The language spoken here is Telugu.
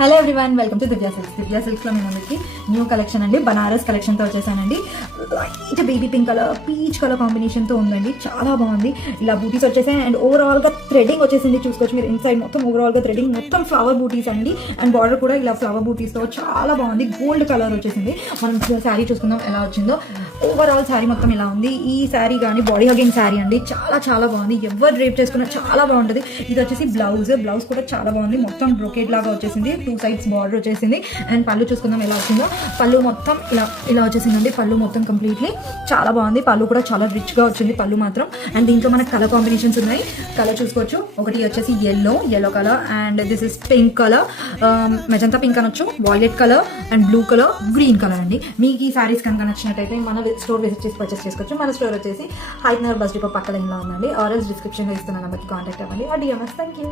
Hello everyone, welcome to Divya silks లో మేము అందరికి న్యూ కలెక్షన్ అండి, బనారస్ కలెక్షన్ తో వచ్చేసానండి. Light baby pink colour, peach colour combination తో ఉందండి. చాలా బాగుంది. ఇలా బూటీస్ వచ్చేసాయి అండ్ ఓవరాల్ గా థ్రెడింగ్ వచ్చేసింది. చూసుకోవచ్చు మీరు ఇన్సైడ్ మొత్తం ఓవరాల్ గా థ్రెడింగ్, మొత్తం ఫ్లవర్ బూటీస్ అండి. అండ్ బార్డర్ కూడా ఇలా ఫ్లవర్ బూటీస్ తో చాలా బాగుంది. గోల్డ్ కలర్ వచ్చేసింది. మనం శారీ చూసుకుందాం ఎలా వచ్చిందో. ఓవరాల్ శారీ మొత్తం ఇలా ఉంది. ఈ శారీ కానీ బాడీ హగింగ్ శారీ అండి, చాలా చాలా బాగుంది. ఎవరు డ్రేప్ చేసుకున్నా చాలా బాగుంటుంది. ఇది వచ్చేసి బ్లౌజ్ కూడా చాలా బాగుంది. మొత్తం బ్రొకేట్ లాగా వచ్చేసింది. 2 sides బార్డర్ వచ్చేసింది. అండ్ పళ్ళు చూసుకుందాం ఎలా వచ్చిందో. పళ్ళు మొత్తం ఇలా వచ్చేసిందండి. పళ్ళు మొత్తం కంప్లీట్లీ చాలా బాగుంది. పళ్ళు కూడా చాలా రిచ్ గా వచ్చింది పళ్ళు మాత్రం. అండ్ దీంట్లో మనకు కలర్ కాంబినేషన్స్ ఉన్నాయి. కలర్ చూసుకోవచ్చు. ఒకటి వచ్చేసి yellow colour and this is pink colour, magenta pink అనొచ్చు, violet colour and blue colour, green colour అండి. మీకు ఈ సారీస్ కనుక నచ్చినట్టయితే మన స్టోర్ విజిట్ చేసి పర్చేస్ చేసుకోవచ్చు. మన స్టోర్ వచ్చేసి హైట్నగర్ బస్ డిపో పక్కన ఉందండి. ఆర్ఎల్స్ డిస్క్రిప్షన్ లో ఇస్తున్న నెంబర్కి కాంటాక్ట్ అవ్వండి. డిఎంఎస్. Thank you.